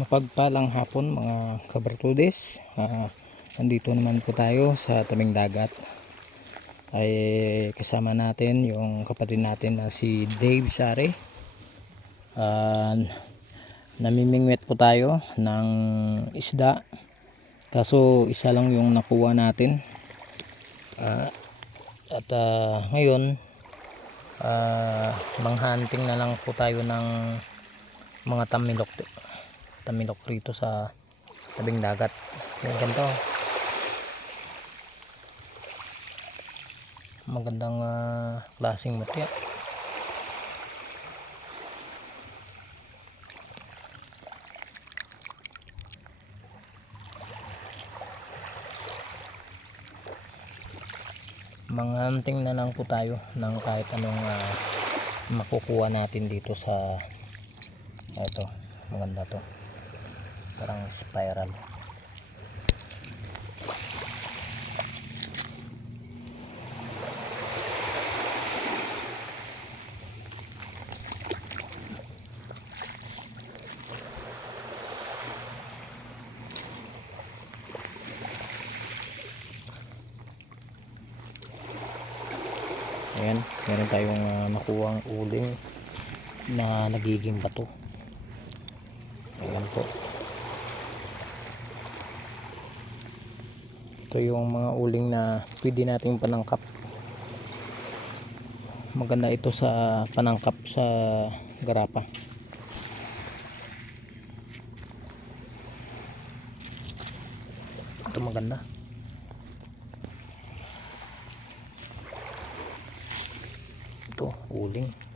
Mapagpalang hapon mga kabartudes. Ah, nandito naman po tayo sa tabing dagat. Ay kasama natin yung kapatid natin na si Dave Sare. Ah, namimingwit po tayo ng isda. Kaso isa lang yung nakuha natin. Ah, at ah, ngayon ah, manghunting na lang po tayo ng mga tamilok tamilok rito sa tabing dagat. Yung ganito. Magandang ah, klaseng mutya. Manghunting na lang po tayo ng kahit anong ah, makukuha natin dito sa ito maganda to parang spiral. Ayan meron tayong uh, nakuha uling na nagiging bato. Ayan po ito yung mga uling na pwede nating panangkap. Maganda ito sa panangkap sa garapa. Ito maganda. Ito uling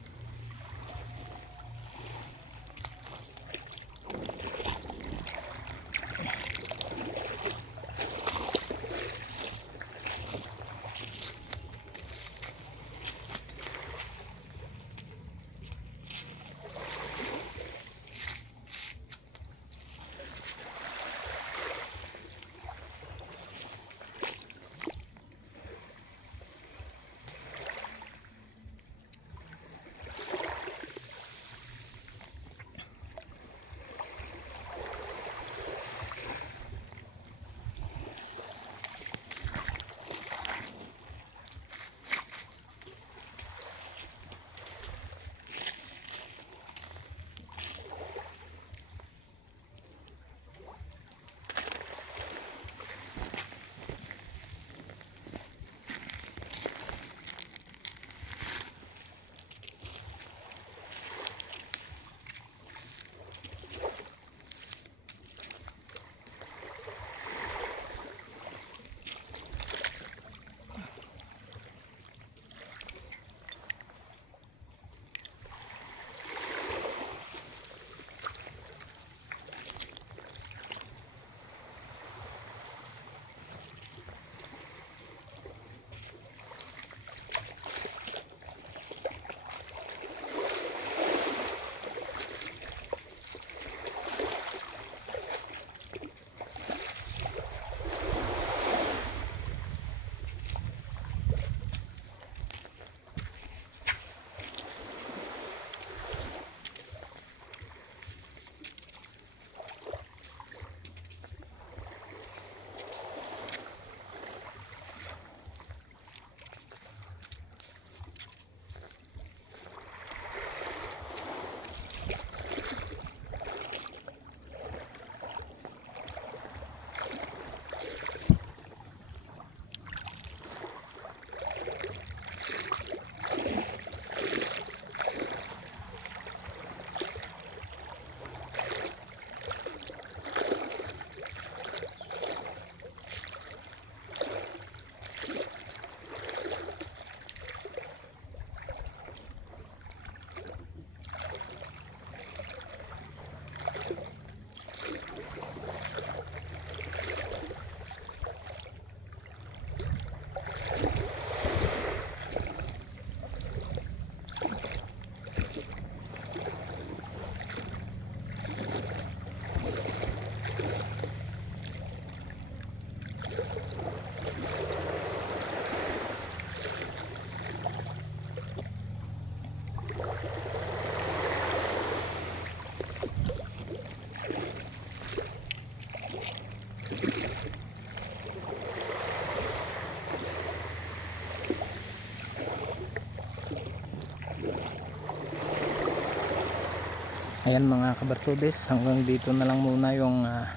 Ayan mga kabartudes, hanggang dito na lang muna yung ah,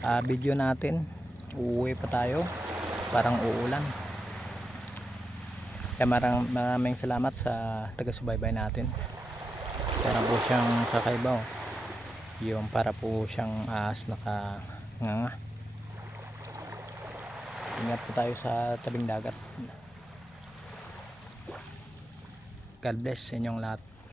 ah, video natin. Uuwi pa tayo. Parang uulan. Kaya marang, maraming salamat sa taga-subaybay natin. Para po siyang kakaiba. oh. Yung para po siyang ahas naka nganga. Ingat po tayo sa tabing dagat. God bless inyong lahat.